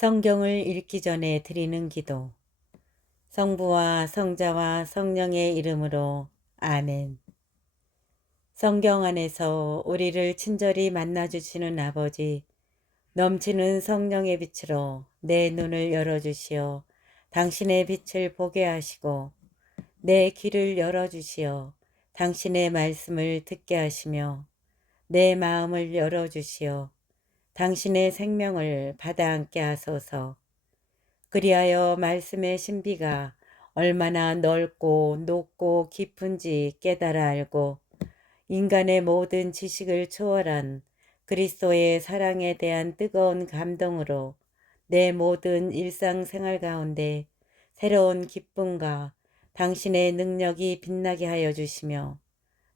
성경을 읽기 전에 드리는 기도. 성부와 성자와 성령의 이름으로 아멘. 성경 안에서 우리를 친절히 만나주시는 아버지, 넘치는 성령의 빛으로 내 눈을 열어주시어 당신의 빛을 보게 하시고 내 귀를 열어주시어 당신의 말씀을 듣게 하시며 내 마음을 열어주시어 당신의 생명을 받아안게 하소서. 그리하여 말씀의 신비가 얼마나 넓고 높고 깊은지 깨달아 알고 인간의 모든 지식을 초월한 그리스도의 사랑에 대한 뜨거운 감동으로 내 모든 일상생활 가운데 새로운 기쁨과 당신의 능력이 빛나게 하여 주시며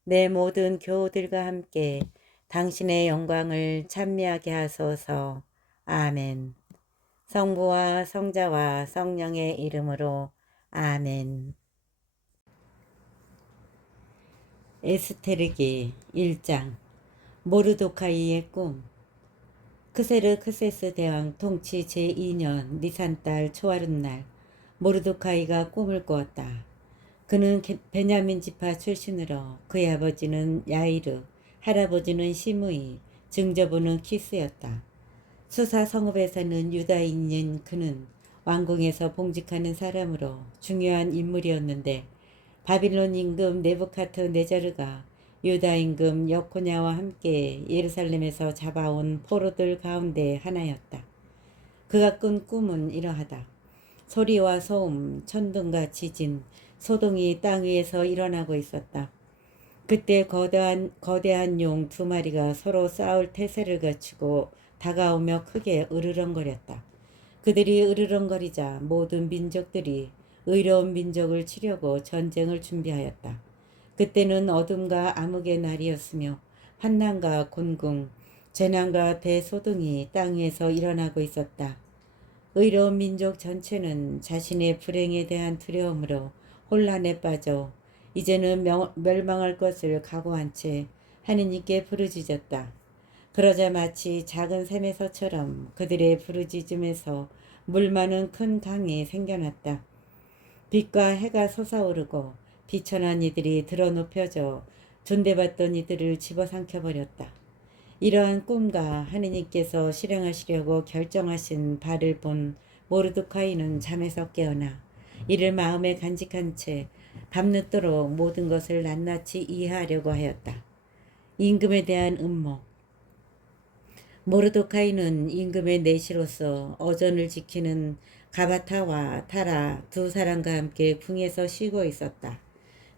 내 모든 교우들과 함께 당신의 영광을 찬미하게 하소서. 아멘. 성부와 성자와 성령의 이름으로 아멘. 에스테르기 1장. 모르도카이의 꿈. 크세르크세스 대왕 통치 제2년 니산달 초하룻날 모르도카이가 꿈을 꾸었다. 그는 베냐민 지파 출신으로 그의 아버지는 야이르, 할아버지는 시므이, 증조부는 키스였다. 수사 성읍에 사는 유다인인 그는 왕궁에서 봉직하는 사람으로 중요한 인물이었는데 바빌론 임금 네부카드네자르가 유다 임금 여코냐와 함께 예루살렘에서 잡아온 포로들 가운데 하나였다. 그가 꾼 꿈은 이러하다. 소리와 소음, 천둥과 지진, 소동이 땅 위에서 일어나고 있었다. 그때 거대한 용 2마리가 서로 싸울 태세를 갖추고 다가오며 크게 으르렁거렸다. 그들이 으르렁거리자 모든 민족들이 의로운 민족을 치려고 전쟁을 준비하였다. 그때는 어둠과 암흑의 날이었으며 환난과 곤궁, 재난과 대소동이 땅 위에서 일어나고 있었다. 의로운 민족 전체는 자신의 불행에 대한 두려움으로 혼란에 빠져 이제는 멸망할 것을 각오한 채 하느님께 부르짖었다. 그러자 마치 작은 샘에서처럼 그들의 부르짖음에서 물 많은 큰 강이 생겨났다. 빛과 해가 솟아오르고 비천한 이들이 드러눕혀져 존대받던 이들을 집어삼켜버렸다. 이러한 꿈과 하느님께서 실행하시려고 결정하신 바를 본 모르드카이는 잠에서 깨어나 이를 마음에 간직한 채 밤늦도록 모든 것을 낱낱이 이해하려고 하였다. 임금에 대한 음모. 모르도카이는 임금의 내시로서 어전을 지키는 가바타와 타라 2사람과 함께 궁에서 쉬고 있었다.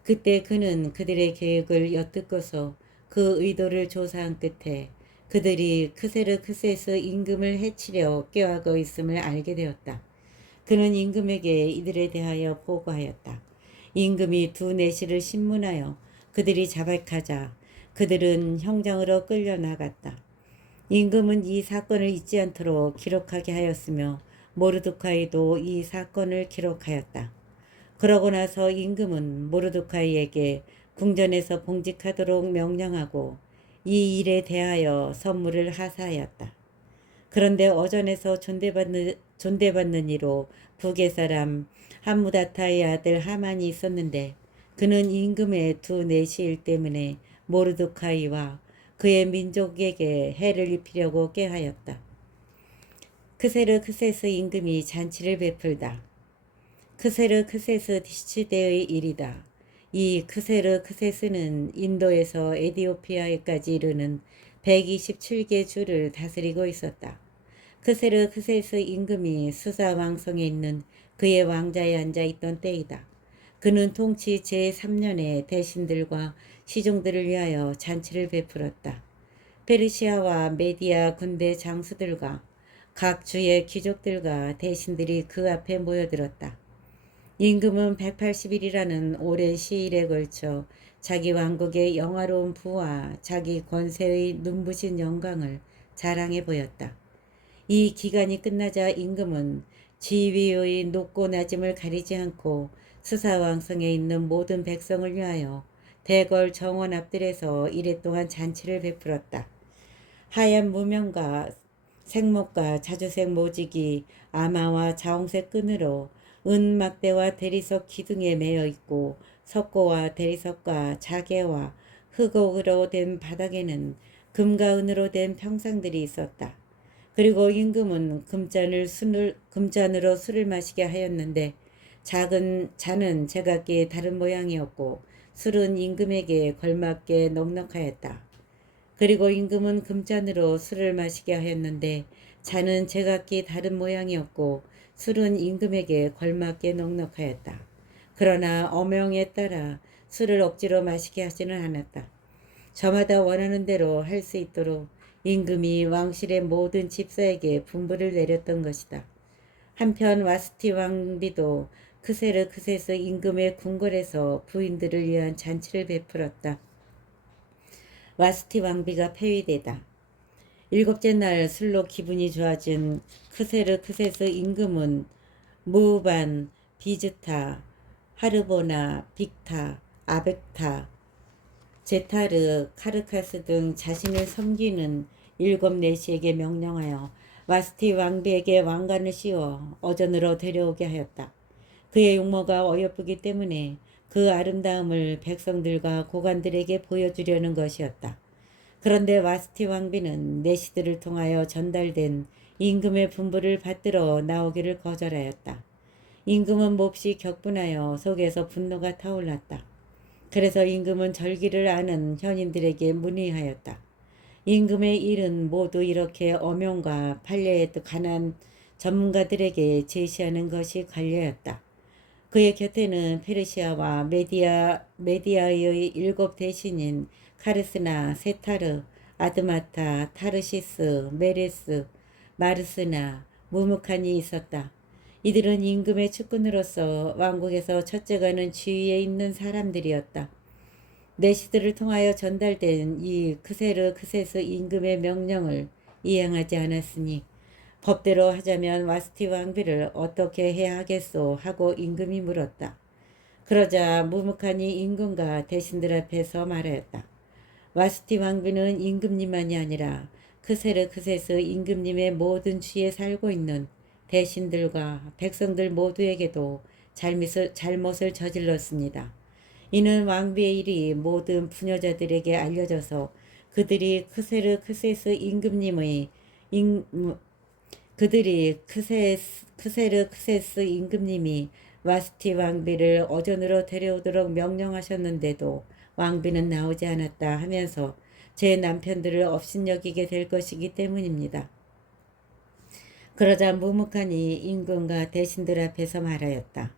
그때 그는 그들의 계획을 엿듣고서 그 의도를 조사한 끝에 그들이 크세르크세스 임금을 해치려 꾀하고 있음을 알게 되었다. 그는 임금에게 이들에 대하여 보고하였다. 임금이 2내시를 신문하여 그들이 자백하자 그들은 형장으로 끌려나갔다. 임금은 이 사건을 잊지 않도록 기록하게 하였으며 모르드카이도 이 사건을 기록하였다. 그러고 나서 임금은 모르드카이에게 궁전에서 봉직하도록 명령하고 이 일에 대하여 선물을 하사하였다. 그런데 어전에서 존대받는 이로 북의 사람 함무다타의 아들 하만이 있었는데 그는 임금의 2내시일 때문에 모르드카이와 그의 민족에게 해를 입히려고 꾀하였다. 크세르크세스 임금이 잔치를 베풀다. 크세르크세스 시대의 일이다. 이 크세르크세스는 인도에서 에디오피아에까지 이르는 127개 주를 다스리고 있었다. 크세르크세스 임금이 수사왕성에 있는 그의 왕자에 앉아 있던 때이다. 그는 통치 제3년에 대신들과 시종들을 위하여 잔치를 베풀었다. 페르시아와 메디아 군대 장수들과 각 주의 귀족들과 대신들이 그 앞에 모여들었다. 임금은 180일이라는 오랜 시일에 걸쳐 자기 왕국의 영화로운 부와 자기 권세의 눈부신 영광을 자랑해 보였다. 이 기간이 끝나자 임금은 지위의 높고 낮음을 가리지 않고 수사왕성에 있는 모든 백성을 위하여 대궐 정원 앞들에서 이랫동안 잔치를 베풀었다. 하얀 무명과 생목과 자주색 모직이 아마와 자홍색 끈으로 은 막대와 대리석 기둥에 매여 있고 석고와 대리석과 자개와 흑옥으로 된 바닥에는 금과 은으로 된 평상들이 있었다. 그리고 임금은 금잔으로 술을 마시게 하였는데 작은 잔은 제각기 다른 모양이었고 술은 임금에게 걸맞게 넉넉하였다. 그리고 임금은 금잔으로 술을 마시게 하였는데 잔은 제각기 다른 모양이었고 술은 임금에게 걸맞게 넉넉하였다. 그러나 어명에 따라 술을 억지로 마시게 하지는 않았다. 저마다 원하는 대로 할 수 있도록 임금이 왕실의 모든 집사에게 분부를 내렸던 것이다. 한편 와스티 왕비도 크세르크세스 임금의 궁궐에서 부인들을 위한 잔치를 베풀었다. 와스티 왕비가 폐위되다. 일곱째 날 술로 기분이 좋아진 크세르크세스 임금은 무반, 비즈타, 하르보나, 빅타, 아벡타, 제타르, 카르카스 등 자신을 섬기는 일곱 내시에게 명령하여 와스티 왕비에게 왕관을 씌워 어전으로 데려오게 하였다. 그의 용모가 어여쁘기 때문에 그 아름다움을 백성들과 고관들에게 보여주려는 것이었다. 그런데 와스티 왕비는 내시들을 통하여 전달된 임금의 분부를 받들어 나오기를 거절하였다. 임금은 몹시 격분하여 속에서 분노가 타올랐다. 그래서 임금은 절기를 아는 현인들에게 문의하였다. 임금의 일은 모두 이렇게 엄용과 판례에 관한 전문가들에게 제시하는 것이 관례였다. 그의 곁에는 페르시아와 메디아의 일곱 대신인 카르스나, 세타르, 아드마타, 타르시스, 메레스, 마르스나, 무무칸이 있었다. 이들은 임금의 측근으로서 왕국에서 첫째가는 지위에 있는 사람들이었다. 내시들을 통하여 전달된 이 크세르크세스 임금의 명령을 이행하지 않았으니 법대로 하자면 와스티 왕비를 어떻게 해야 하겠소 하고 임금이 물었다. 그러자 무무칸이 임금과 대신들 앞에서 말하였다. 와스티 왕비는 임금님만이 아니라 크세르크세스 임금님의 모든 주에 살고 있는 대신들과 백성들 모두에게도 잘못을 저질렀습니다. 이는 왕비의 일이 모든 부녀자들에게 알려져서 그들이 크세르크세스 임금님의 그들이 크세르크세스 임금님이 와스티 왕비를 어전으로 데려오도록 명령하셨는데도 왕비는 나오지 않았다 하면서 제 남편들을 업신여기게 될 것이기 때문입니다. 그러자 무무칸이 임금과 대신들 앞에서 말하였다.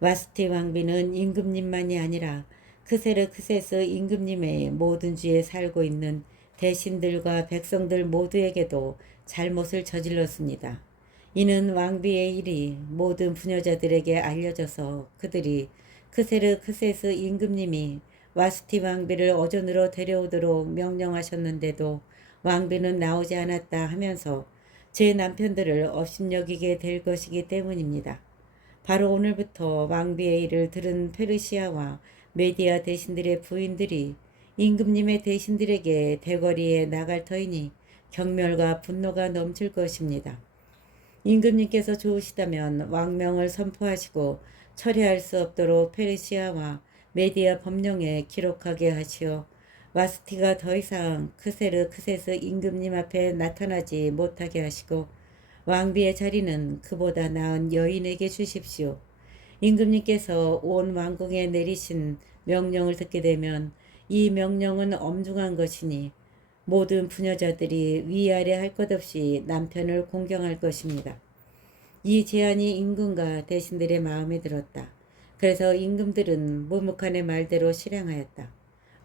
와스티 왕비는 임금님만이 아니라 크세르크세스 임금님의 모든 주에 살고 있는 대신들과 백성들 모두에게도 잘못을 저질렀습니다. 이는 왕비의 일이 모든 부녀자들에게 알려져서 그들이 크세르크세스 임금님이 와스티 왕비를 어전으로 데려오도록 명령하셨는데도 왕비는 나오지 않았다 하면서 제 남편들을 업신여기게 될 것이기 때문입니다. 바로 오늘부터 왕비의 일을 들은 페르시아와 메디아 대신들의 부인들이 임금님의 대신들에게 대거리에 나갈 터이니 경멸과 분노가 넘칠 것입니다. 임금님께서 좋으시다면 왕명을 선포하시고 철회할 수 없도록 페르시아와 메디아 법령에 기록하게 하시어 와스티가 더 이상 크세르크세스 임금님 앞에 나타나지 못하게 하시고 왕비의 자리는 그보다 나은 여인에게 주십시오. 임금님께서 온 왕궁에 내리신 명령을 듣게 되면 이 명령은 엄중한 것이니 모든 부녀자들이 위아래 할 것 없이 남편을 공경할 것입니다. 이 제안이 임금과 대신들의 마음에 들었다. 그래서 임금들은 무무칸의 말대로 실행하였다.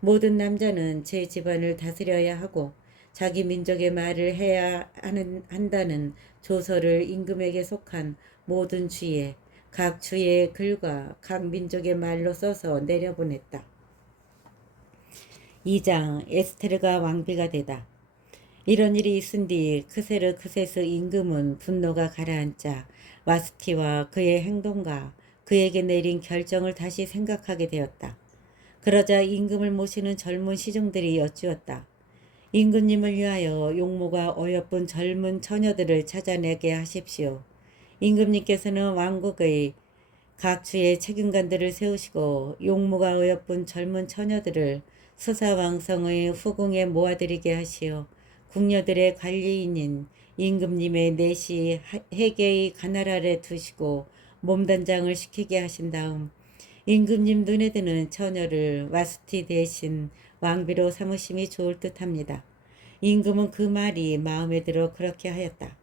모든 남자는 제 집안을 다스려야 하고 자기 민족의 말을 해야 한다는 조서를 임금에게 속한 모든 주에 각 주의 글과 각 민족의 말로 써서 내려보냈다. 2장 에스테르가 왕비가 되다. 이런 일이 있은 뒤 크세르크세스 임금은 분노가 가라앉자 와스티와 그의 행동과 그에게 내린 결정을 다시 생각하게 되었다. 그러자 임금을 모시는 젊은 시종들이 여쭈었다. 임금님을 위하여 용모가 어여쁜 젊은 처녀들을 찾아내게 하십시오. 임금님께서는 왕국의 각 주의 책임관들을 세우시고 용모가 어여쁜 젊은 처녀들을 수사왕성의 후궁에 모아들이게 하시어 궁녀들의 관리인인 임금님의 내시 해계의 관할 아래 두시고 몸단장을 시키게 하신 다음 임금님 눈에 드는 처녀를 와스티 대신 왕비로 삼으심이 좋을 듯합니다. 임금은 그 말이 마음에 들어 그렇게 하였다.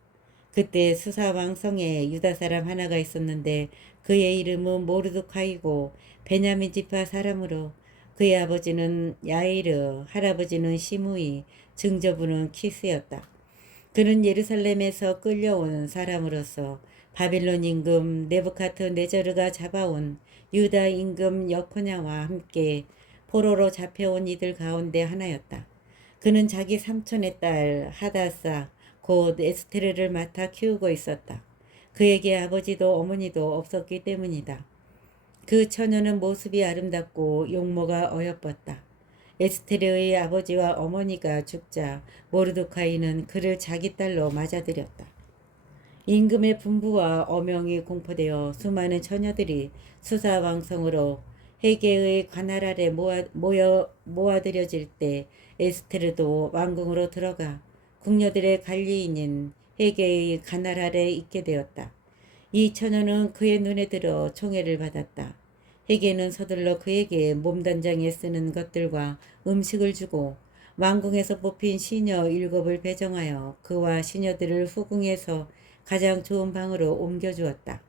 그때 수사왕성에 유다 사람 하나가 있었는데 그의 이름은 모르드카이고 베냐민 지파 사람으로 그의 아버지는 야이르, 할아버지는 시므이, 증조부는 키스였다. 그는 예루살렘에서 끌려온 사람으로서 바빌론 임금 네부카드네자르가 잡아온 유다 임금 여코냐와 함께 포로로 잡혀온 이들 가운데 하나였다. 그는 자기 삼촌의 딸 하다사 곧 에스테르를 맡아 키우고 있었다. 그에게 아버지도 어머니도 없었기 때문이다. 그 처녀는 모습이 아름답고 용모가 어여뻤다. 에스테르의 아버지와 어머니가 죽자 모르드카이는 그를 자기 딸로 맞아들였다. 임금의 분부와 어명이 공포되어 수많은 처녀들이 수사왕성으로 해계의 관할 아래 모아들여질 때 에스테르도 왕궁으로 들어가 궁녀들의 관리인인 해계의 관할 아래 있게 되었다. 이 처녀는 그의 눈에 들어 총애를 받았다. 해계는 서둘러 그에게 몸단장에 쓰는 것들과 음식을 주고 왕궁에서 뽑힌 시녀 7을 배정하여 그와 시녀들을 후궁에서 가장 좋은 방으로 옮겨주었다.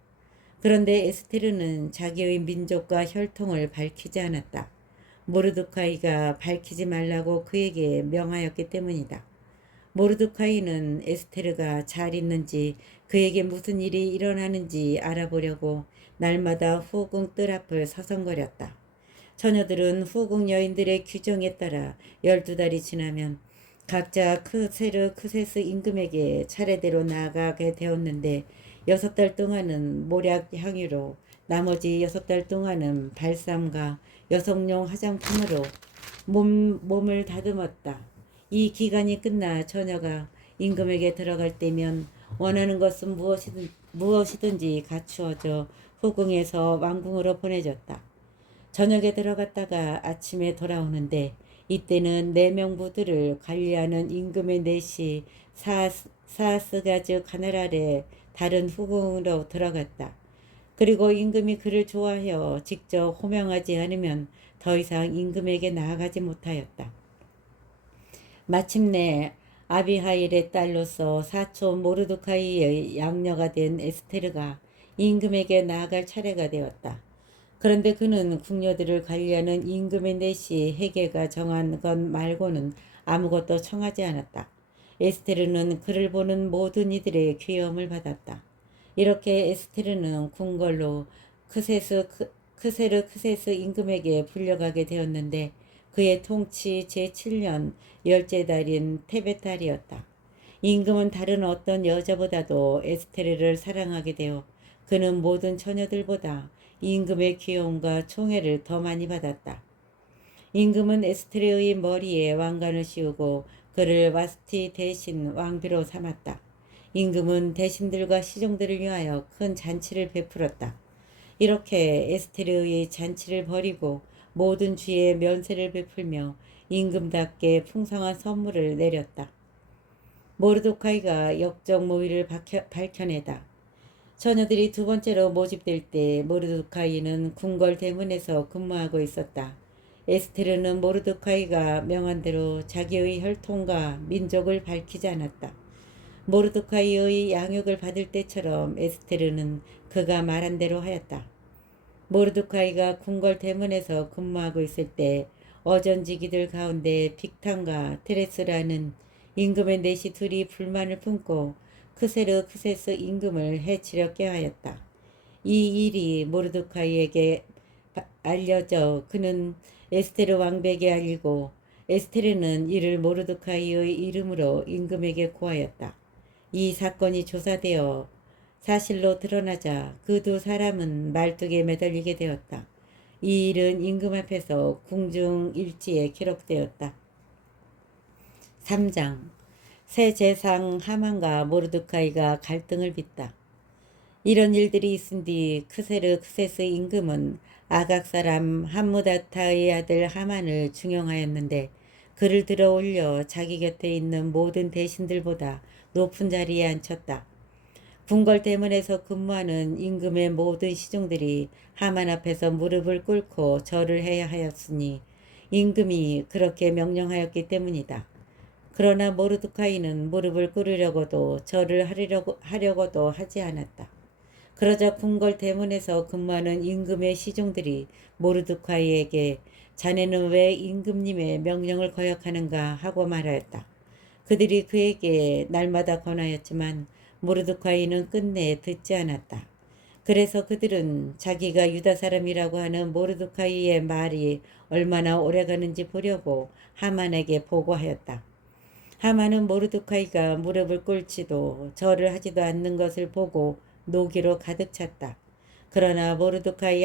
그런데 에스테르는 자기의 민족과 혈통을 밝히지 않았다. 모르드카이가 밝히지 말라고 그에게 명하였기 때문이다. 모르드카이는 에스테르가 잘 있는지 그에게 무슨 일이 일어나는지 알아보려고 날마다 후궁 뜰 앞을 서성거렸다. 처녀들은 후궁 여인들의 규정에 따라 12달이 지나면 각자 크세스 임금에게 차례대로 나아가게 되었는데 6달 동안은 모략 향유로 나머지 6달 동안은 발삼과 여성용 화장품으로 몸을 다듬었다. 이 기간이 끝나 처녀가 임금에게 들어갈 때면 원하는 것은 무엇이든지 갖추어져 후궁에서 왕궁으로 보내졌다. 저녁에 들어갔다가 아침에 돌아오는데 이때는 네 명부들을 관리하는 임금의 넷이 사스가즈 가늘 아래 다른 후궁으로 들어갔다. 그리고 임금이 그를 좋아하여 직접 호명하지 않으면 더 이상 임금에게 나아가지 못하였다. 마침내 아비하일의 딸로서 사촌 모르드카이의 양녀가 된 에스테르가 임금에게 나아갈 차례가 되었다. 그런데 그는 궁녀들을 관리하는 임금의 넷이 해계가 정한 것 말고는 아무것도 청하지 않았다. 에스테르는 그를 보는 모든 이들의 귀여움을 받았다. 이렇게 에스테르는 궁궐로 크세스 임금에게 불려가게 되었는데 그의 통치 제7년 10째 달인 테베달이었다. 임금은 다른 어떤 여자보다도 에스테르를 사랑하게 되어 그는 모든 처녀들보다 임금의 귀여움과 총애를 더 많이 받았다. 임금은 에스테르의 머리에 왕관을 씌우고 그를 와스티 대신 왕비로 삼았다. 임금은 대신들과 시종들을 위하여 큰 잔치를 베풀었다. 이렇게 에스테르의 잔치를 벌이고 모든 주에 면세를 베풀며 임금답게 풍성한 선물을 내렸다. 모르드카이가 역적 모의를 밝혀내다. 처녀들이 두 번째로 모집될 때 모르드카이는 궁궐 대문에서 근무하고 있었다. 에스테르는 모르드카이가 명한 대로 자기의 혈통과 민족을 밝히지 않았다. 모르드카이의 양육을 받을 때처럼 에스테르는 그가 말한 대로 하였다. 모르드카이가 궁궐 대문에서 근무하고 있을 때 어전지기들 가운데 빅탄과 테레스라는 임금의 넷이 둘이 불만을 품고 크세스 임금을 해치려 꾀하였다. 이 일이 모르드카이에게 알려져 그는 에스테르 왕백에 알리고 에스테르는 이를 모르드카이의 이름으로 임금에게 고하였다. 이 사건이 조사되어 사실로 드러나자 그 두 사람은 말뚝에 매달리게 되었다. 이 일은 임금 앞에서 궁중 일지에 기록되었다. 3장 새 제상 하만과 모르드카이가 갈등을 빚다. 이런 일들이 있은 뒤 크세르크세스 임금은 아각 사람 함무다타의 아들 하만을 중용하였는데 그를 들어 올려 자기 곁에 있는 모든 대신들보다 높은 자리에 앉혔다. 궁궐 대문에서 근무하는 임금의 모든 시종들이 하만 앞에서 무릎을 꿇고 절을 해야 하였으니 임금이 그렇게 명령하였기 때문이다. 그러나 모르드카이는 무릎을 꿇으려고도 절을 하려고도 하지 않았다. 그러자 궁궐 대문에서 근무하는 임금의 시종들이 모르드카이에게 자네는 왜 임금님의 명령을 거역하는가 하고 말하였다. 그들이 그에게 날마다 권하였지만 모르드카이는 끝내 듣지 않았다. 그래서 그들은 자기가 유다 사람이라고 하는 모르드카이의 말이 얼마나 오래가는지 보려고 하만에게 보고하였다. 하만은 모르드카이가 무릎을 꿇지도 절을 하지도 않는 것을 보고 노기로 가득 찼다. 그러나 모르드카이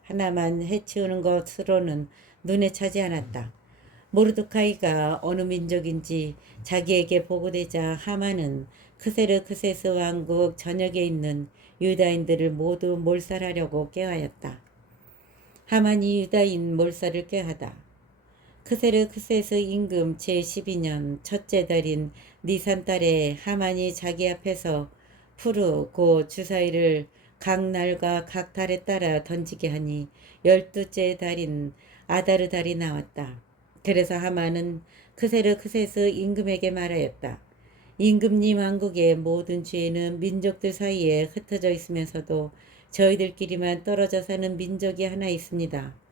하나만 해치우는 것으로는 눈에 차지 않았다. 모르드카이가 어느 민족인지 자기에게 보고되자 하만은 크세르크세스 왕국 전역에 있는 유다인들을 모두 몰살하려고 꾀하였다. 하만이 유다인 몰살을 꾀하다. 크세르크세스 임금 제12년 첫째 달인 니산 달에 하만이 자기 앞에서 푸르 고 주사위를 각 날과 각 달에 따라 던지게 하니 12째 달인 아다르 달이 나왔다. 그래서 하만은 크세르크세스 임금에게 말하였다. 임금님 왕국의 모든 죄는 민족들 사이에 흩어져 있으면서도 저희들끼리만 떨어져 사는 민족이 하나 있습니다.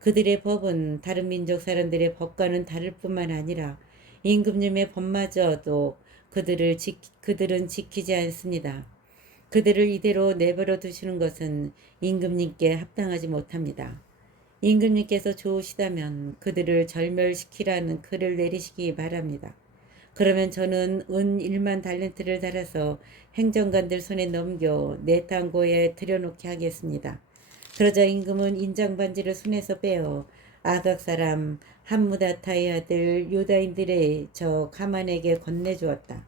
그들의 법은 다른 민족 사람들의 법과는 다를 뿐만 아니라 임금님의 법마저도 그들은 지키지 않습니다. 그들을 이대로 내버려 두시는 것은 임금님께 합당하지 못합니다. 임금님께서 좋으시다면 그들을 절멸시키라는 글을 내리시기 바랍니다. 그러면 저는 은 1만 달란트를 달아서 행정관들 손에 넘겨 내 땅고에 들여놓게 하겠습니다. 그러자 임금은 인장반지를 손에서 빼어 아각 사람 함무다타의 아들 유다인들의 적 하만에게 건네주었다.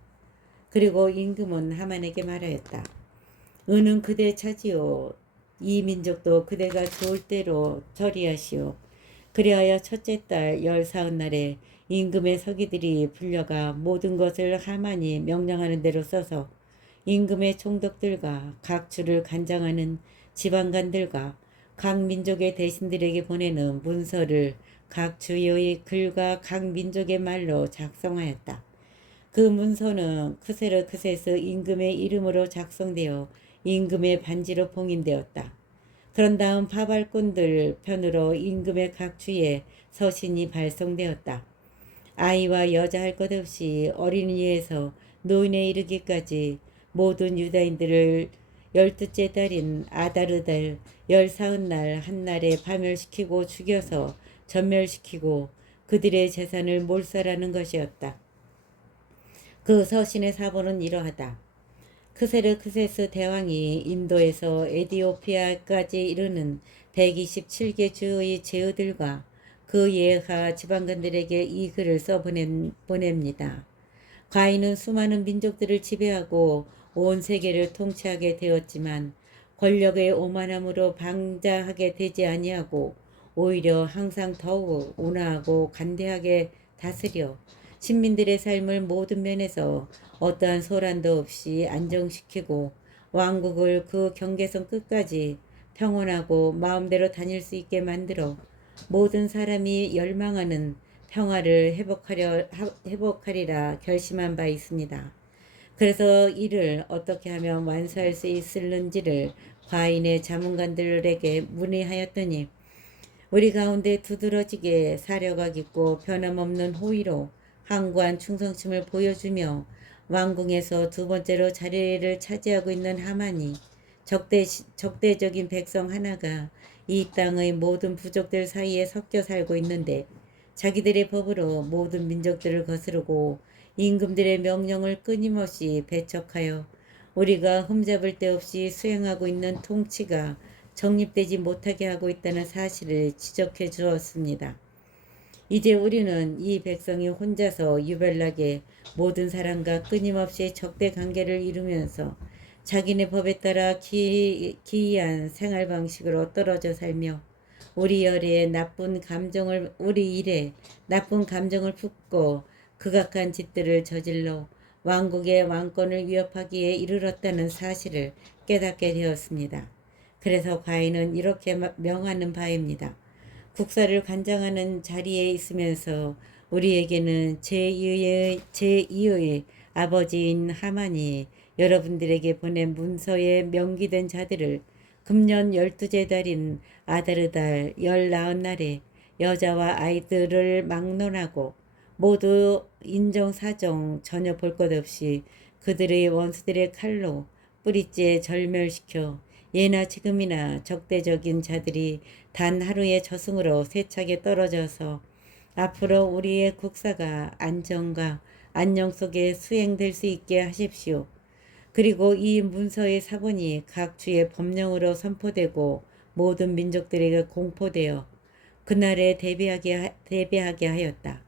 그리고 임금은 하만에게 말하였다. 은은 그대 차지요. 이 민족도 그대가 좋을 대로 처리하시오. 그리하여 첫째 달 14날에 임금의 서기들이 불려가 모든 것을 하만이 명령하는 대로 써서 임금의 총독들과 각 주를 간장하는 지방관들과 각 민족의 대신들에게 보내는 문서를 각 주의 글과 각 민족의 말로 작성하였다. 그 문서는 크세르크세스 임금의 이름으로 작성되어 임금의 반지로 봉인되었다. 그런 다음 파발꾼들 편으로 임금의 각 주에 서신이 발송되었다. 아이와 여자 할 것 없이 어린이에서 노인에 이르기까지 모든 유다인들을 12째 달인 아다르달 14날 한날에 파멸시키고 죽여서 전멸시키고 그들의 재산을 몰살하는 것이었다. 그 서신의 사본은 이러하다. 크세르크세스 대왕이 인도에서 에디오피아까지 이르는 127개 주의 제후들과 그 예하 지방관들에게 이 글을 보냅니다. 과인은 수많은 민족들을 지배하고 온 세계를 통치하게 되었지만 권력의 오만함으로 방자하게 되지 아니하고 오히려 항상 더욱 온화하고 간대하게 다스려 신민들의 삶을 모든 면에서 어떠한 소란도 없이 안정시키고 왕국을 그 경계선 끝까지 평온하고 마음대로 다닐 수 있게 만들어 모든 사람이 열망하는 평화를 회복하리라 결심한 바 있습니다. 그래서 이를 어떻게 하면 완수할 수 있을는지를 과인의 자문관들에게 문의하였더니 우리 가운데 두드러지게 사려가 깊고 변함없는 호의로 항구한 충성심을 보여주며 왕궁에서 두 번째로 자리를 차지하고 있는 하만이 적대적인 백성 하나가 이 땅의 모든 부족들 사이에 섞여 살고 있는데 자기들의 법으로 모든 민족들을 거스르고 임금들의 명령을 끊임없이 배척하여 우리가 흠잡을 데 없이 수행하고 있는 통치가 정립되지 못하게 하고 있다는 사실을 지적해 주었습니다. 이제 우리는 이 백성이 혼자서 유별나게 모든 사람과 끊임없이 적대 관계를 이루면서 자기네 법에 따라 기이한 생활 방식으로 떨어져 살며 우리 일에 나쁜 감정을 품고 극악한 짓들을 저질러 왕국의 왕권을 위협하기에 이르렀다는 사실을 깨닫게 되었습니다. 그래서 과인은 이렇게 명하는 바입니다. 국사를 관장하는 자리에 있으면서 우리에게는 제2의 아버지인 하만이 여러분들에게 보낸 문서에 명기된 자들을 금년 12째 달인 아다르달 19날에 여자와 아이들을 막론하고 모두 인정사정 전혀 볼 것 없이 그들의 원수들의 칼로 뿌리째 절멸시켜 예나 지금이나 적대적인 자들이 단 하루의 저승으로 세차게 떨어져서 앞으로 우리의 국사가 안정과 안녕 속에 수행될 수 있게 하십시오. 그리고 이 문서의 사본이 각 주의 법령으로 선포되고 모든 민족들에게 공포되어 그날에 대비하게 하였다.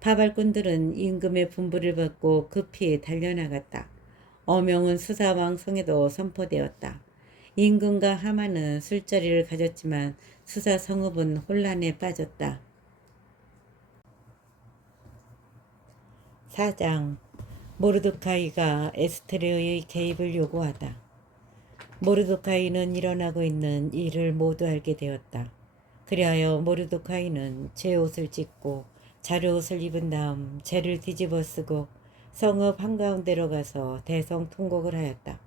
파발꾼들은 임금의 분부를 받고 급히 달려나갔다. 어명은 수사왕성에도 선포되었다. 임금과 하만은 술자리를 가졌지만 수사 성읍은 혼란에 빠졌다. 4장 모르드카이가 에스테르의 개입을 요구하다. 모르드카이는 일어나고 있는 일을 모두 알게 되었다. 그리하여 모르드카이는 제 옷을 찢고 자료옷을 입은 다음 재를 뒤집어 쓰고 성읍 한가운데로 가서 대성 통곡을 하였다.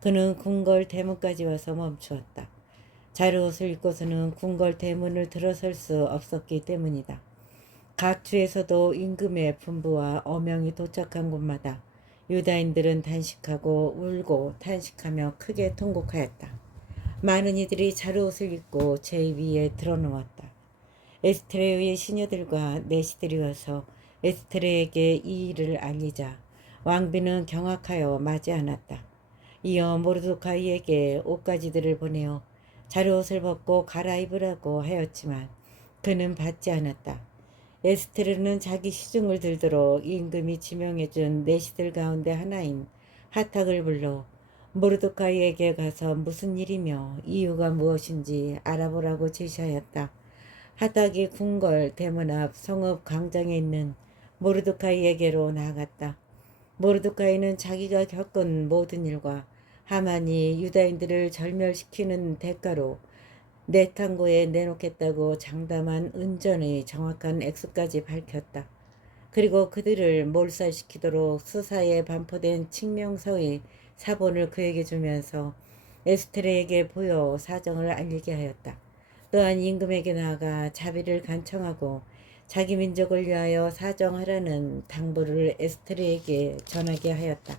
그는 궁궐 대문까지 와서 멈추었다. 자료옷을 입고서는 궁궐 대문을 들어설 수 없었기 때문이다. 각 주에서도 임금의 분부와 어명이 도착한 곳마다 유다인들은 단식하고 울고 탄식하며 크게 통곡하였다. 많은 이들이 자루옷을 입고 제 위에 드러누웠다. 에스테르의 시녀들과 내시들이 와서 에스테르에게 이 일을 알리자 왕비는 경악하여 맞이 않았다. 이어 모르드카이에게 옷가지들을 보내어 자루옷을 벗고 갈아입으라고 하였지만 그는 받지 않았다. 에스테르는 자기 시중을 들도록 임금이 지명해준 내시들 가운데 하나인 하탁을 불러 모르드카이에게 가서 무슨 일이며 이유가 무엇인지 알아보라고 제시하였다. 하탁이 궁궐 대문 앞 성읍 광장에 있는 모르드카이에게로 나아갔다. 모르드카이는 자기가 겪은 모든 일과 하만이 유다인들을 절멸시키는 대가로 내탕고에 내놓겠다고 장담한 은전의 정확한 액수까지 밝혔다. 그리고 그들을 몰살시키도록 수사에 반포된 칙명서의 사본을 그에게 주면서 에스테르에게 보여 사정을 알리게 하였다. 또한 임금에게 나아가 자비를 간청하고 자기 민족을 위하여 사정하라는 당부를 에스테르에게 전하게 하였다.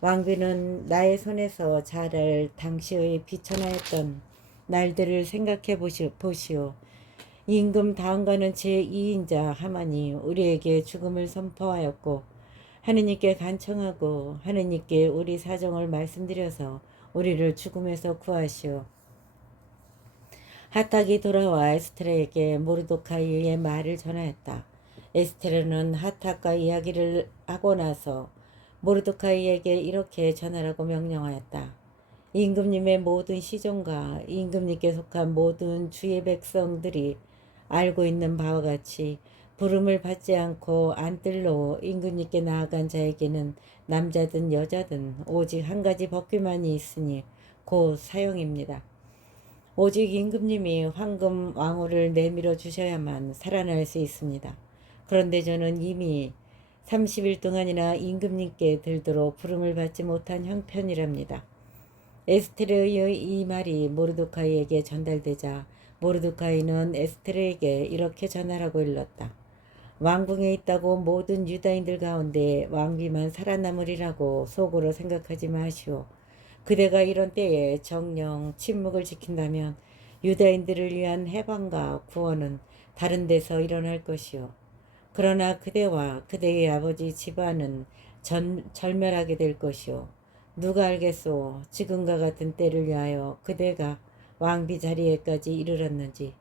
왕비는 나의 손에서 자랄 당시의 비천하였던 날들을 생각해 보시오. 임금 다음가는 제2인자 하만이 우리에게 죽음을 선포하였고 하느님께 간청하고 하느님께 우리 사정을 말씀드려서 우리를 죽음에서 구하시오. 하탁이 돌아와 에스테르에게 모르도카이의 말을 전하였다. 에스테르는 하탁과 이야기를 하고 나서 모르도카이에게 이렇게 전하라고 명령하였다. 임금님의 모든 시종과 임금님께 속한 모든 주의 백성들이 알고 있는 바와 같이 부름을 받지 않고 안뜰로 임금님께 나아간 자에게는 남자든 여자든 오직 한 가지 법규만이 있으니 곧 사형입니다. 오직 임금님이 황금 왕후를 내밀어 주셔야만 살아날 수 있습니다. 그런데 저는 이미 30일 동안이나 임금님께 들도록 부름을 받지 못한 형편이랍니다. 에스테르의 이 말이 모르드카이에게 전달되자 모르드카이는 에스테르에게 이렇게 전하라고 일렀다. 왕궁에 있다고 모든 유다인들 가운데 왕비만 살아남으리라고 속으로 생각하지 마시오. 그대가 이런 때에 정령 침묵을 지킨다면 유다인들을 위한 해방과 구원은 다른 데서 일어날 것이오. 그러나 그대와 그대의 아버지 집안은 절멸하게 될 것이오. 누가 알겠소? 지금과 같은 때를 위하여 그대가 왕비 자리에까지 이르렀는지.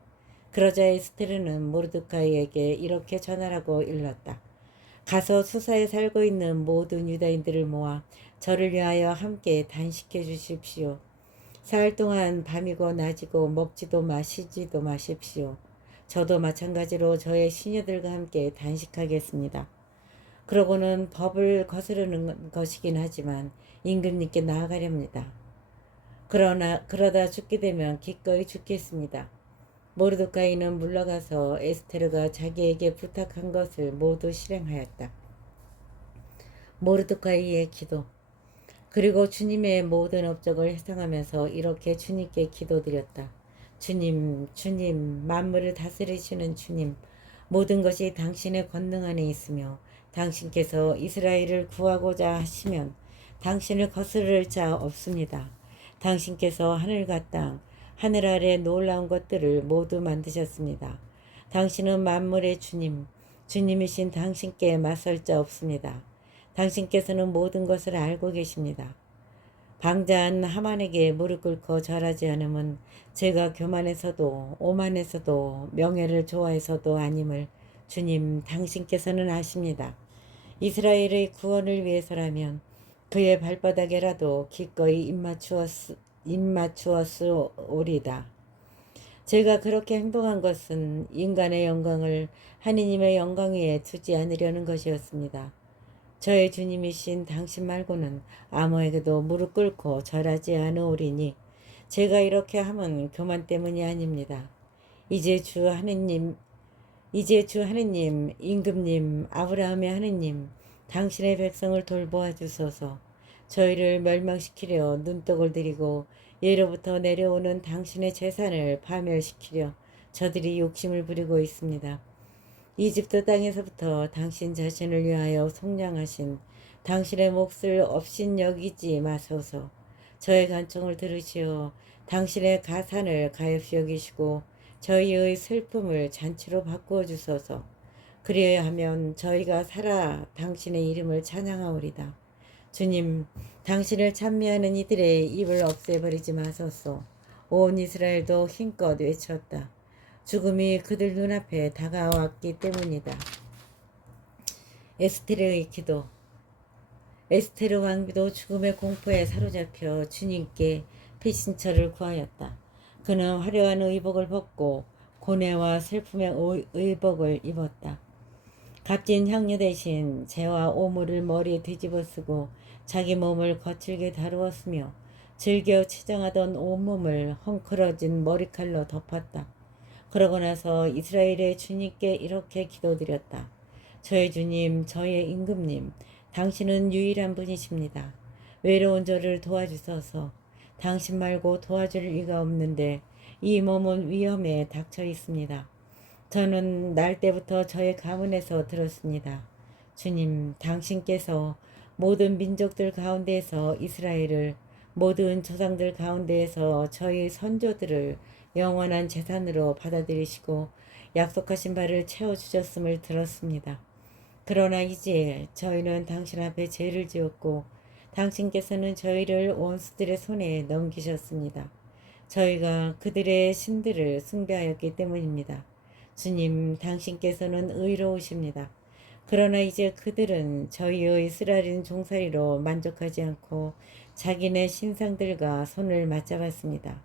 그러자 에스테르는 모르드카이에게 이렇게 전하라고 일렀다. 가서 수사에 살고 있는 모든 유다인들을 모아 저를 위하여 함께 단식해 주십시오. 사흘 동안 밤이고 낮이고 먹지도 마시지도 마십시오. 저도 마찬가지로 저의 시녀들과 함께 단식하겠습니다. 그러고는 법을 거스르는 것이긴 하지만 임금님께 나아가렵니다. 그러다 죽게 되면 기꺼이 죽겠습니다. 모르드카이는 물러가서 에스테르가 자기에게 부탁한 것을 모두 실행하였다. 모르드카이의 기도. 그리고 주님의 모든 업적을 회상하면서 이렇게 주님께 기도드렸다. 주님, 주님, 만물을 다스리시는 주님, 모든 것이 당신의 권능 안에 있으며 당신께서 이스라엘을 구하고자 하시면 당신을 거스를 자 없습니다. 당신께서 하늘과 땅, 하늘 아래 놀라운 것들을 모두 만드셨습니다. 당신은 만물의 주님, 주님이신 당신께 맞설 자 없습니다. 당신께서는 모든 것을 알고 계십니다. 방자한 하만에게 무릎 꿇고 절하지 않음은 제가 교만해서도 오만해서도 명예를 좋아해서도 아님을 주님 당신께서는 아십니다. 이스라엘의 구원을 위해서라면 그의 발바닥에라도 기꺼이 입맞추었으오리다. 제가 그렇게 행동한 것은 인간의 영광을 하느님의 영광 위에 두지 않으려는 것이었습니다. 저의 주님이신 당신 말고는 아무에게도 무릎 꿇고 절하지 않으오리니 제가 이렇게 함은 교만 때문이 아닙니다. 이제 주 하느님, 임금님, 아브라함의 하느님, 당신의 백성을 돌보아 주소서. 저희를 멸망시키려 눈독을 들이고 예로부터 내려오는 당신의 재산을 파멸시키려 저들이 욕심을 부리고 있습니다. 이집트 땅에서부터 당신 자신을 위하여 속량하신 당신의 몫을 업신여기지 마소서. 저의 간청을 들으시어 당신의 가산을 가엾이 여기시고 저희의 슬픔을 잔치로 바꾸어 주소서. 그리하여 하면 저희가 살아 당신의 이름을 찬양하오리다. 주님, 당신을 찬미하는 이들의 입을 없애버리지 마소서. 온 이스라엘도 힘껏 외쳤다. 죽음이 그들 눈앞에 다가왔기 때문이다. 에스테르의 기도. 에스테르 왕비도 죽음의 공포에 사로잡혀 주님께 피신처를 구하였다. 그는 화려한 의복을 벗고 고뇌와 슬픔의 의복을 입었다. 값진 향료 대신 재와 오물을 머리에 뒤집어 쓰고 자기 몸을 거칠게 다루었으며 즐겨 치장하던 온몸을 헝클어진 머리칼로 덮었다. 그러고 나서 이스라엘의 주님께 이렇게 기도드렸다. 저의 주님, 저의 임금님, 당신은 유일한 분이십니다. 외로운 저를 도와주소서. 당신 말고 도와줄 이가 없는데 이 몸은 위험에 닥쳐 있습니다. 저는 날 때부터 저의 가문에서 들었습니다. 주님, 당신께서 모든 민족들 가운데에서 이스라엘을, 모든 조상들 가운데에서 저희 선조들을 영원한 재산으로 받아들이시고 약속하신 바를 채워주셨음을 들었습니다. 그러나 이제 저희는 당신 앞에 죄를 지었고 당신께서는 저희를 원수들의 손에 넘기셨습니다. 저희가 그들의 신들을 숭배하였기 때문입니다. 주님, 당신께서는 의로우십니다. 그러나 이제 그들은 저희의 쓰라린 종살이로 만족하지 않고 자기네 신상들과 손을 맞잡았습니다.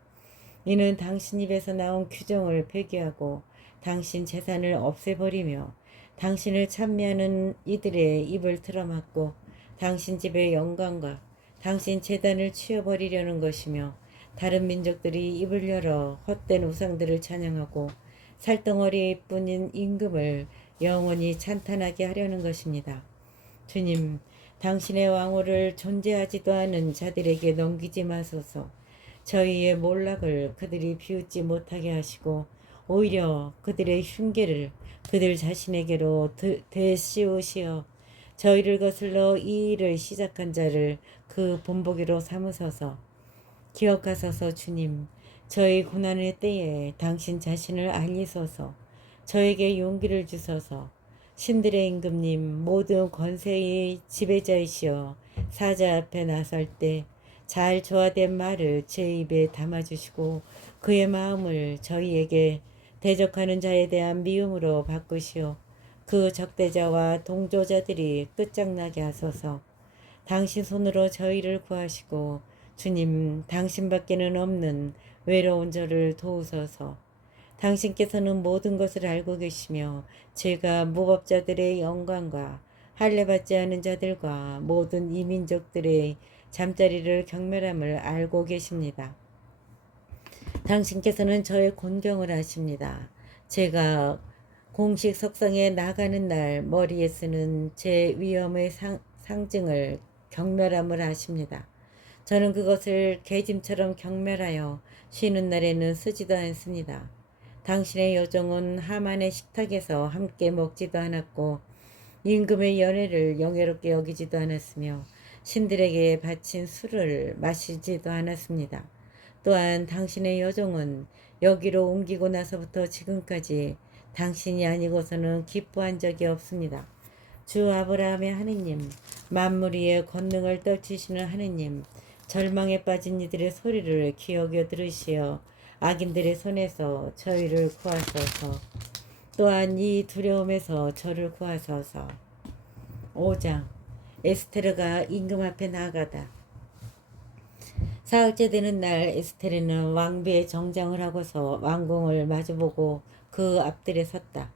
이는 당신 입에서 나온 규정을 폐기하고 당신 재산을 없애버리며 당신을 찬미하는 이들의 입을 틀어막고 당신 집의 영광과 당신 재단을 치워버리려는 것이며 다른 민족들이 입을 열어 헛된 우상들을 찬양하고 살덩어리뿐인 임금을 영원히 찬탄하게 하려는 것입니다. 주님, 당신의 왕호를 존재하지도 않은 자들에게 넘기지 마소서. 저희의 몰락을 그들이 비웃지 못하게 하시고 오히려 그들의 흉계를 그들 자신에게로 되씌우시어 저희를 거슬러 이 일을 시작한 자를 그 본보기로 삼으소서. 기억하소서. 주님, 저희 고난의 때에 당신 자신을 알리소서. 저에게 용기를 주소서. 신들의 임금님, 모든 권세의 지배자이시여 사자 앞에 나설 때 잘 조화된 말을 제 입에 담아주시고 그의 마음을 저희에게 대적하는 자에 대한 미움으로 바꾸시오. 그 적대자와 동조자들이 끝장나게 하소서. 당신 손으로 저희를 구하시고 주님 당신밖에는 없는 외로운 저를 도우소서. 당신께서는 모든 것을 알고 계시며 제가 무법자들의 영광과 할례받지 않은 자들과 모든 이민족들의 잠자리를 경멸함을 알고 계십니다. 당신께서는 저의 곤경을 하십니다. 제가 공식 석상에 나가는 날 머리에 쓰는 제 위엄의 상징을 경멸함을 하십니다. 저는 그것을 계짐처럼 경멸하여 쉬는 날에는 쓰지도 않습니다. 당신의 여종은 하만의 식탁에서 함께 먹지도 않았고 임금의 연회를 영예롭게 여기지도 않았으며 신들에게 바친 술을 마시지도 않았습니다. 또한 당신의 여종은 여기로 옮기고 나서부터 지금까지 당신이 아니고서는 기뻐한 적이 없습니다. 주 아브라함의 하느님, 만물 위에 권능을 떨치시는 하느님, 절망에 빠진 이들의 소리를 귀 여겨 들으시어 악인들의 손에서 저희를 구하소서. 또한 이 두려움에서 저를 구하소서. 5장 에스테르가 임금 앞에 나아가다. 사흘째 되는 날 에스테르는 왕비의 정장을 하고서 왕궁을 마주보고 그 앞들에 섰다.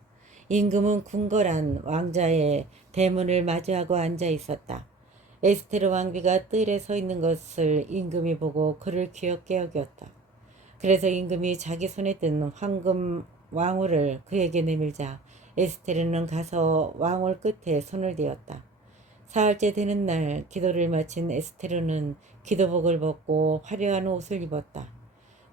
임금은 궁궐한 왕자의 대문을 마주하고 앉아 있었다. 에스테르 왕비가 뜰에 서 있는 것을 임금이 보고 그를 귀엽게 여겼다. 그래서 임금이 자기 손에 든 황금 왕울을 그에게 내밀자 에스테르는 가서 왕울 끝에 손을 대었다. 사흘째 되는 날 기도를 마친 에스테르는 기도복을 벗고 화려한 옷을 입었다.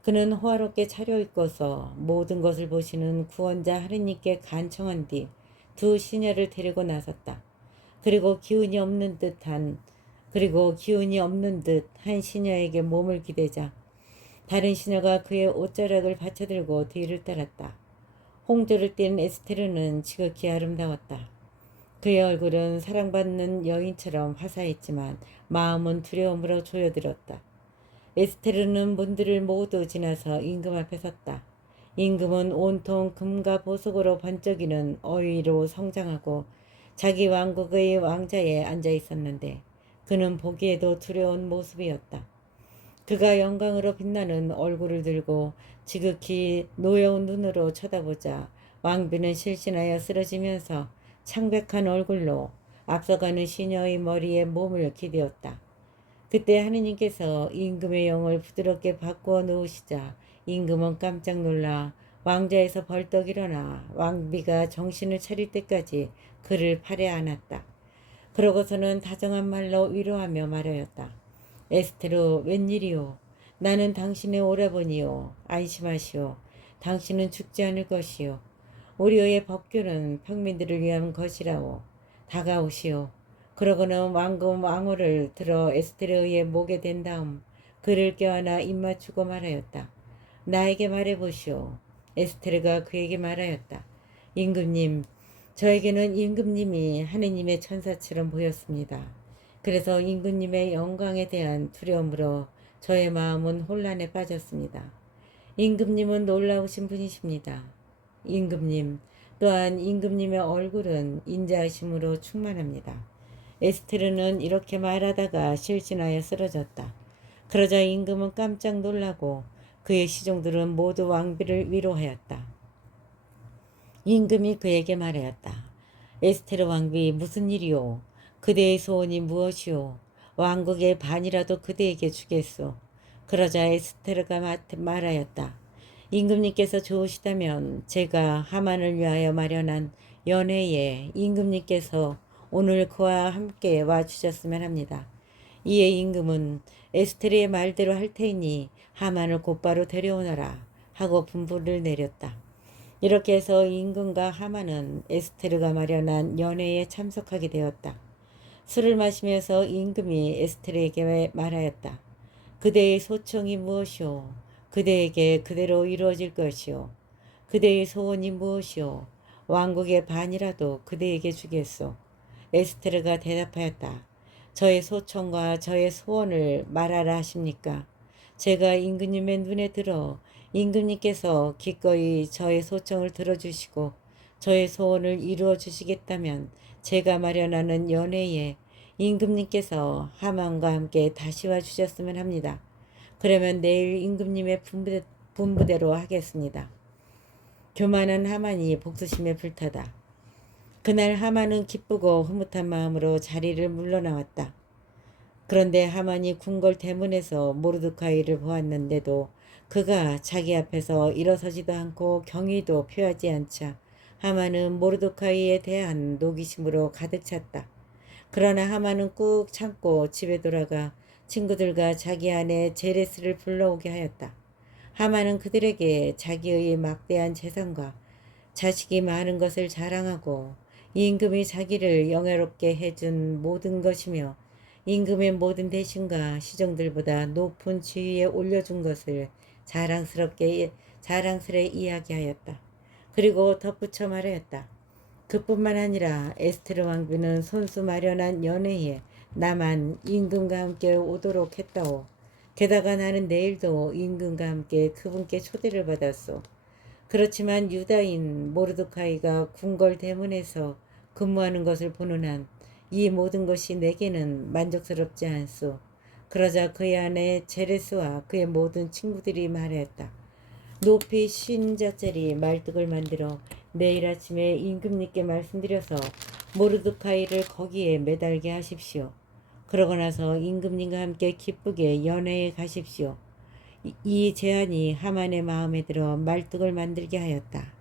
그는 호화롭게 차려입고서 모든 것을 보시는 구원자 하느님께 간청한 뒤 두 시녀를 데리고 나섰다. 그리고 기운이 없는 듯 한 시녀에게 몸을 기대자 다른 시녀가 그의 옷자락을 받쳐들고 뒤를 따랐다. 홍조를 띤 에스테르는 지극히 아름다웠다. 그의 얼굴은 사랑받는 여인처럼 화사했지만 마음은 두려움으로 조여들었다. 에스테르는 문들을 모두 지나서 임금 앞에 섰다. 임금은 온통 금과 보석으로 번쩍이는 어위로 성장하고 자기 왕국의 왕자에 앉아 있었는데 그는 보기에도 두려운 모습이었다. 그가 영광으로 빛나는 얼굴을 들고 지극히 노여운 눈으로 쳐다보자 왕비는 실신하여 쓰러지면서 창백한 얼굴로 앞서가는 시녀의 머리에 몸을 기대었다. 그때 하느님께서 임금의 영을 부드럽게 바꾸어 놓으시자 임금은 깜짝 놀라 왕자에서 벌떡 일어나 왕비가 정신을 차릴 때까지 그를 팔에 안았다. 그러고서는 다정한 말로 위로하며 말하였다. 에스테르 웬일이오. 나는 당신의 오라버니요. 안심하시오. 당신은 죽지 않을 것이요. 우리의 법규는 평민들을 위한 것이라오. 다가오시오. 그러고는 왕금 왕호를 들어 에스테르의 목에 댄 다음 그를 껴안아 입맞추고 말하였다. 나에게 말해보시오. 에스테르가 그에게 말하였다. 임금님, 저에게는 임금님이 하느님의 천사처럼 보였습니다. 그래서 임금님의 영광에 대한 두려움으로 저의 마음은 혼란에 빠졌습니다. 임금님은 놀라우신 분이십니다. 임금님, 또한 임금님의 얼굴은 인자하심으로 충만합니다. 에스테르는 이렇게 말하다가 실신하여 쓰러졌다. 그러자 임금은 깜짝 놀라고 그의 시종들은 모두 왕비를 위로하였다. 임금이 그에게 말하였다. 에스테르 왕비 무슨 일이오? 그대의 소원이 무엇이오? 왕국의 반이라도 그대에게 주겠소. 그러자 에스테르가 말하였다. 임금님께서 좋으시다면 제가 하만을 위하여 마련한 연회에 임금님께서 오늘 그와 함께 와주셨으면 합니다. 이에 임금은 에스테르의 말대로 할 테니 하만을 곧바로 데려오너라 하고 분부를 내렸다. 이렇게 해서 임금과 하만은 에스테르가 마련한 연회에 참석하게 되었다. 술을 마시면서 임금이 에스테르에게 말하였다. 그대의 소청이 무엇이오? 그대에게 그대로 이루어질 것이오. 그대의 소원이 무엇이오? 왕국의 반이라도 그대에게 주겠소. 에스테르가 대답하였다. 저의 소청과 저의 소원을 말하라 하십니까? 제가 임금님의 눈에 들어 임금님께서 기꺼이 저의 소청을 들어주시고 저의 소원을 이루어 주시겠다면 제가 마련하는 연회에 임금님께서 하만과 함께 다시 와 주셨으면 합니다. 그러면 내일 임금님의 분부대로 하겠습니다. 교만한 하만이 복수심에 불타다. 그날 하만은 기쁘고 흐뭇한 마음으로 자리를 물러나왔다. 그런데 하만이 궁궐 대문에서 모르드카이를 보았는데도 그가 자기 앞에서 일어서지도 않고 경의도 표하지 않자 하만은 모르드카이에 대한 노기심으로 가득 찼다. 그러나 하만은 꾹 참고 집에 돌아가 친구들과 자기 아내 제레스를 불러오게 하였다. 하만은 그들에게 자기의 막대한 재산과 자식이 많은 것을 자랑하고 임금이 자기를 영예롭게 해준 모든 것이며 임금의 모든 대신과 시정들보다 높은 지위에 올려준 것을 자랑스레 이야기하였다. 그리고 덧붙여 말하였다. 그뿐만 아니라 에스테르 왕비는 손수 마련한 연회에 나만 임금과 함께 오도록 했다오. 게다가 나는 내일도 임금과 함께 그분께 초대를 받았소. 그렇지만 유다인 모르드카이가 궁궐 대문에서 근무하는 것을 보는 한 이 모든 것이 내게는 만족스럽지 않소. 그러자 그의 아내 제레스와 그의 모든 친구들이 말했다. 높이 50자짜리 말뚝을 만들어 내일 아침에 임금님께 말씀드려서 모르드카이를 거기에 매달게 하십시오. 그러고 나서 임금님과 함께 기쁘게 연회에 가십시오. 이 제안이 하만의 마음에 들어 말뚝을 만들게 하였다.